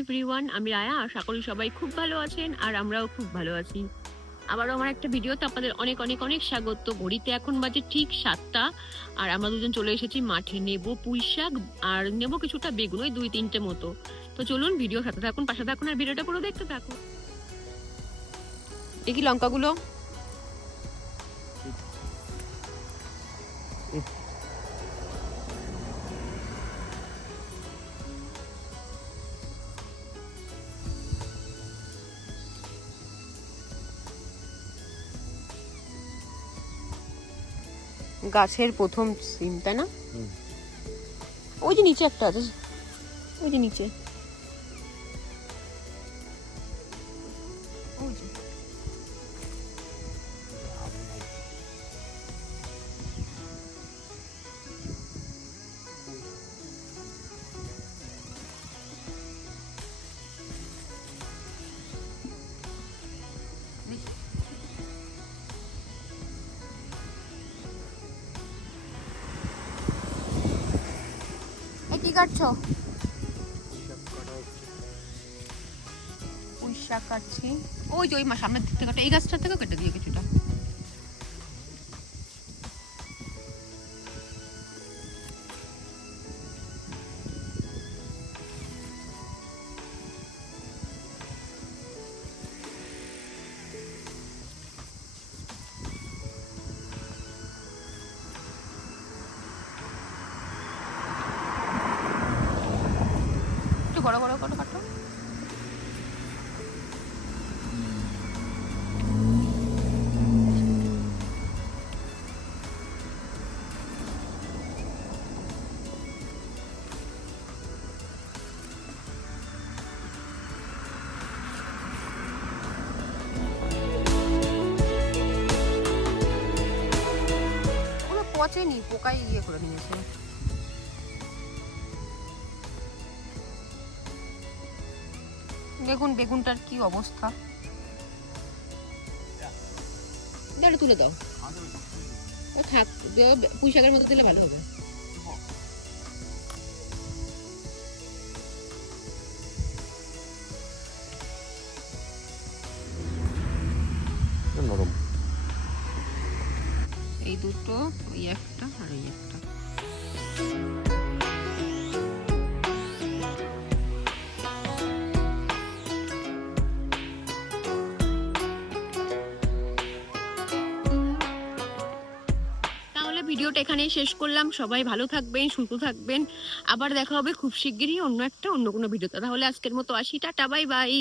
Everyone আমি রায়া, আশা সবাই খুব ভালো আছেন আর আমরাও খুব ভালো আছি। আবারও আমার একটা ভিডিওতে আপনাদের অনেক অনেক অনেক স্বাগত। ঘড়িতে এখন বাজে ঠিক সাতটা আর আমরা দুজন চলে এসেছি মাঠে। নেব পুঁই শাক আর নেব কিছুটা বেগুন, ওই দুই, তিনটে মতো। তো চলুন, ভিডিও সাথে থাকুন, পাশে থাকুন আর ভিডিওটা পুরো দেখতে থাকুন। দেখি লঙ্কাগুলো? গাছের প্রথম সিম তাই না? ওই যে নিচে একটা আছে। ওই যে নিচে। কাটছো পুঁই শাক কাটছি ওই যে ওই সামনের দিক থেকে। এই গাছটা থেকে কেটে দিয়ে কিছুটা বড় বড় করে কাটো। পচেনি পোকাই ইয়ে করে নিয়েছে। দেখুন বেগুনটার কি অবস্থা। দাঁড়া তুলে দাও। ও থাক পুঁই শাকের মতো দিলে ভালো হবে। নরম। এই দুটো ওই একটা আর এই একটা। ভিডিওটা এখানেই শেষ করলাম। সবাই ভালো থাকবেন, সুস্থ থাকবেন। আবার দেখা হবে খুব শিগগিরই অন্য একটা, অন্য কোনো ভিডিওতে। তাহলে আজকের মতো আসি। Tata, bye bye.